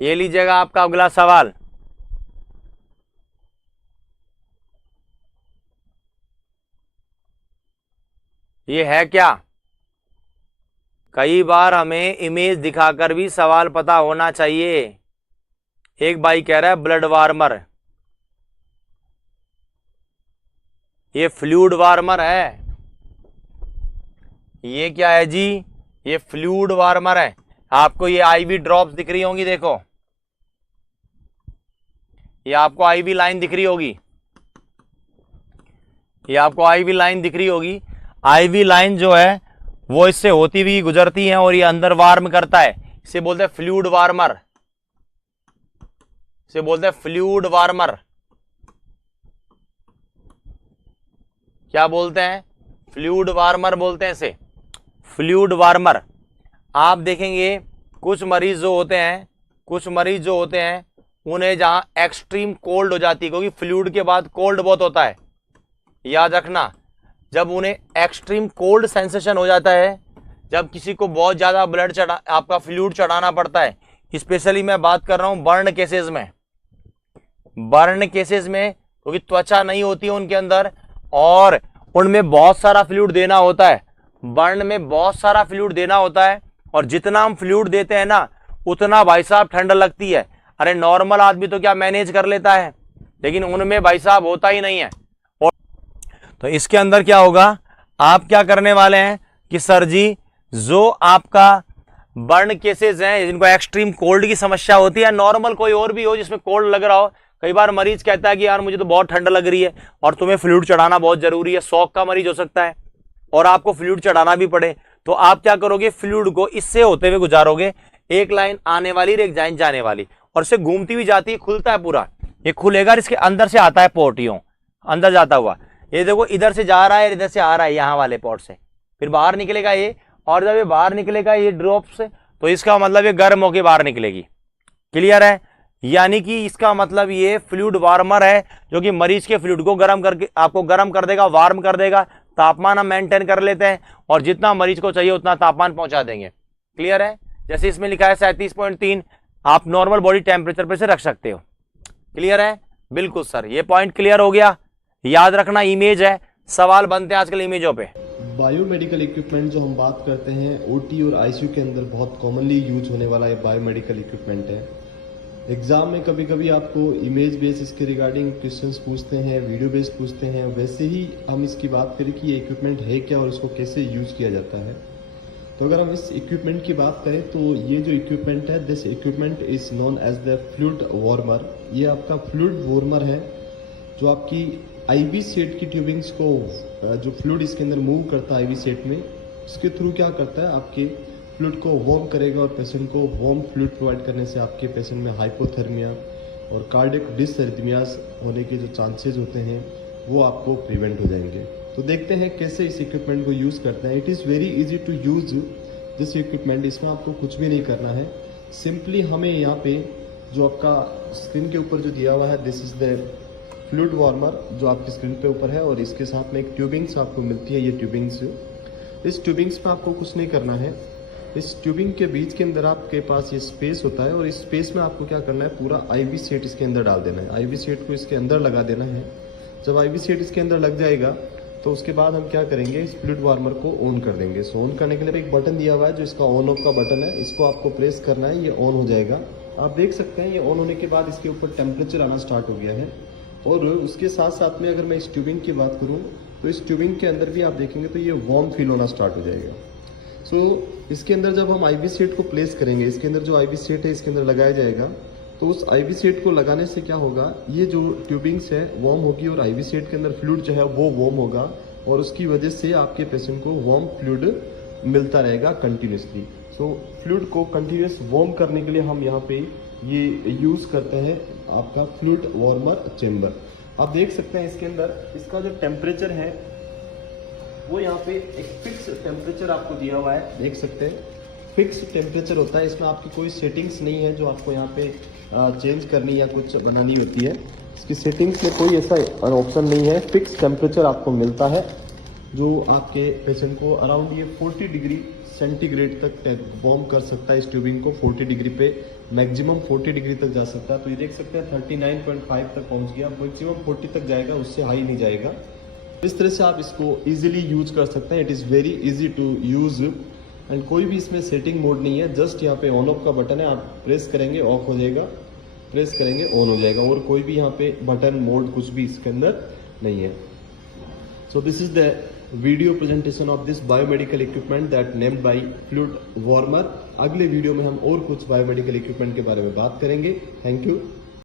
ये लीजिएगा आपका अगला सवाल। ये है क्या? कई बार हमें इमेज दिखाकर भी सवाल पता होना चाहिए। एक भाई कह रहा है ब्लड वार्मर, ये फ्लूइड वार्मर है। ये क्या है जी? ये फ्लूइड वार्मर है। आपको ये आईवी ड्रॉप्स दिख रही होंगी, देखो ये आपको आईवी लाइन दिख रही होगी, ये आपको आईवी लाइन दिख रही होगी। आईवी लाइन जो है वो इससे होती हुई गुजरती है और ये अंदर वार्म करता है। इसे बोलते हैं फ्लूइड वार्मर, इसे बोलते हैं फ्लूइड वार्मर। क्या बोलते हैं? फ्लूइड वार्मर बोलते हैं इसे, फ्लूइड वार्मर। आप देखेंगे कुछ मरीज जो होते हैं, कुछ मरीज जो होते हैं उन्हें जहां एक्सट्रीम कोल्ड हो जाती है, क्योंकि फ्लूइड के बाद कोल्ड बहुत होता है, याद रखना। जब उन्हें एक्सट्रीम कोल्ड सेंसेशन हो जाता है, जब किसी को बहुत ज्यादा ब्लड आपका फ्लूइड चढ़ाना पड़ता है, स्पेशली मैं बात कर रहा हूं बर्न केसेस में, बर्न केसेस में, क्योंकि त्वचा नहीं होती है उनके अंदर और उनमें बहुत सारा फ्लूइड देना होता है, बर्न में बहुत सारा फ्लूइड देना होता है। और जितना हम फ्लूइड देते हैं ना उतना भाई साहब ठंड लगती है। अरे नॉर्मल आदमी तो क्या मैनेज कर लेता है, लेकिन उनमें भाई साहब होता ही नहीं है। और तो इसके अंदर क्या होगा, आप क्या करने वाले हैं कि सर जी जो आपका बर्न केसेस हैं जिनको एक्सट्रीम कोल्ड की समस्या होती है, नॉर्मल कोई और भी हो जिसमें कोल्ड लग रहा हो, कई बार मरीज कहता है कि यार मुझे तो बहुत ठंड लग रही है और तुम्हें फ्लूइड चढ़ाना बहुत जरूरी है, शॉक का मरीज हो सकता है और आपको फ्लूइड चढ़ाना भी पड़े, तो आप क्या करोगे, फ्लूइड को इससे होते हुए गुजारोगे। एक लाइन आने वाली और एक लाइन जाने वाली, और इसे घूमती हुई जाती है, खुलता है पूरा, ये खुलेगा, इसके अंदर से आता है पोर्ट, यूं अंदर जाता हुआ, ये देखो इधर से जा रहा है इधर से आ रहा है, यहाँ वाले पोर्ट से फिर बाहर निकलेगा ये, और जब ये बाहर निकलेगा ये ड्रॉप से, तो इसका मतलब ये गर्म होकर बाहर निकलेगी। क्लियर है? यानी कि इसका मतलब ये फ्लूइड वार्मर है जो कि मरीज के फ्लूइड को गर्म करके आपको गर्म कर देगा, वार्म कर देगा। तापमान हम मेंटेन कर लेते हैं और जितना मरीज को चाहिए उतना तापमान पहुंचा देंगे। क्लियर है? जैसे इसमें लिखा है 37.3, आप नॉर्मल बॉडी टेम्परेचर पे से रख सकते हो। क्लियर है? बिल्कुल सर, ये पॉइंट क्लियर हो गया। याद रखना इमेज है, सवाल बनते हैं आजकल इमेजों पे। बायोमेडिकल इक्विपमेंट जो हम बात करते हैं ओटी और आईसीयू के अंदर बहुत कॉमनली यूज होने वाला ये बायोमेडिकल इक्विपमेंट है। एग्जाम में कभी कभी आपको इमेज बेस इसके रिगार्डिंग क्वेश्चंस पूछते हैं, वीडियो बेस पूछते हैं, वैसे ही हम इसकी बात करें कि ये इक्विपमेंट है क्या और इसको कैसे यूज किया जाता है। तो अगर हम इस इक्विपमेंट की बात करें तो ये जो इक्विपमेंट है, this equipment is known as the fluid warmer. ये आपका फ्लूइड वार्मर है जो आपकी आईवी सेट की ट्यूबिंग्स को, जो फ्लूइड इसके अंदर मूव करता है आईवी सेट में, इसके थ्रू क्या करता है, आपके फ्लूइड को वार्म करेगा और पेशेंट को वार्म फ्लूइड प्रोवाइड करने से आपके पेशेंट में हाइपोथर्मिया और कार्डियक डिसअरिथमियास होने के जो चांसेस होते हैं वो आपको प्रिवेंट हो जाएंगे। तो देखते हैं कैसे इस इक्विपमेंट को यूज़ करते हैं। It is very easy to use this equipment. इसमें आपको कुछ भी नहीं करना है, सिंपली हमें यहाँ पे जो आपका स्क्रीन के ऊपर जो दिया हुआ है, this is the fluid warmer जो आपकी स्क्रीन पे ऊपर है, और इसके साथ में एक ट्यूबिंग्स आपको मिलती है। ये ट्यूबिंग्स, इस ट्यूबिंग्स में आपको कुछ नहीं करना है। इस ट्यूबिंग के बीच के अंदर आपके पास ये स्पेस होता है और इस स्पेस में आपको क्या करना है, पूरा आईवी सेट इसके अंदर डाल देना है। आईवी सेट को इसके अंदर लगा देना है। जब आईवी सेट इसके अंदर लग जाएगा तो उसके बाद हम क्या करेंगे, इस फ्लूइड वार्मर को ऑन कर देंगे। सो ऑन करने के लिए एक बटन दिया हुआ है जो इसका ऑन ऑफ का बटन है, इसको आपको प्रेस करना है, ये ऑन हो जाएगा। आप देख सकते हैं ये ऑन होने के बाद इसके ऊपर टेम्परेचर आना स्टार्ट हो गया है। और उसके साथ साथ में अगर मैं इस ट्यूबिंग की बात करूँ तो इस ट्यूबिंग के अंदर भी आप देखेंगे तो ये वार्म फील होना स्टार्ट हो जाएगा। सो इसके अंदर जब हम आईवी सेट को प्लेस करेंगे, इसके अंदर जो आईवी सेट है इसके अंदर लगाया जाएगा, तो उस आईवी सेट को लगाने से क्या होगा, ये जो ट्यूबिंग्स है वार्म होगी और आईवी सेट के अंदर फ्लूइड जो है वो वार्म होगा और उसकी वजह से आपके पेशेंट को वार्म फ्लूइड मिलता रहेगा कंटिन्यूसली। सो फ्लूइड को कंटिन्यूस वार्म करने के लिए हम यहाँ पे ये यूज करते हैं आपका फ्लूइड वार्मर चेम्बर। आप देख सकते हैं इसके अंदर इसका जो टेम्परेचर है वो यहाँ पे एक फिक्स टेम्परेचर आपको दिया हुआ है, देख सकते हैं फिक्स टेम्परेचर होता है। इसमें आपकी कोई सेटिंग्स नहीं है जो आपको यहाँ पे चेंज करनी या कुछ बनानी होती है। इसकी सेटिंग्स में कोई ऐसा ऑप्शन नहीं है, फिक्स टेम्परेचर आपको मिलता है। जो आपके पेशेंट को अराउंड ये 40 डिग्री सेंटीग्रेड तक वार्म कर सकता है। इस ट्यूबिंग को 40 डिग्री पे मैक्सिमम 40 डिग्री तक जा सकता है। तो ये देख सकते हैं 39.5 तक पहुंच गया, मैक्सिमम 40 तक जाएगा, उससे हाई नहीं जाएगा। इस तरह से आप इसको इजीली यूज कर सकते हैं। It is very easy to use and कोई भी इसमें सेटिंग मोड नहीं है। जस्ट यहाँ पे ऑन ऑफ का बटन है, आप प्रेस करेंगे ऑफ हो जाएगा, प्रेस करेंगे ऑन हो जाएगा, और कोई भी यहाँ पे बटन मोड कुछ भी इसके अंदर नहीं है। So this is the video presentation of this biomedical equipment that named by fluid warmer. अगले वीडियो में हम और कुछ बायोमेडिकल इक्विपमेंट के बारे में बात करेंगे। Thank you.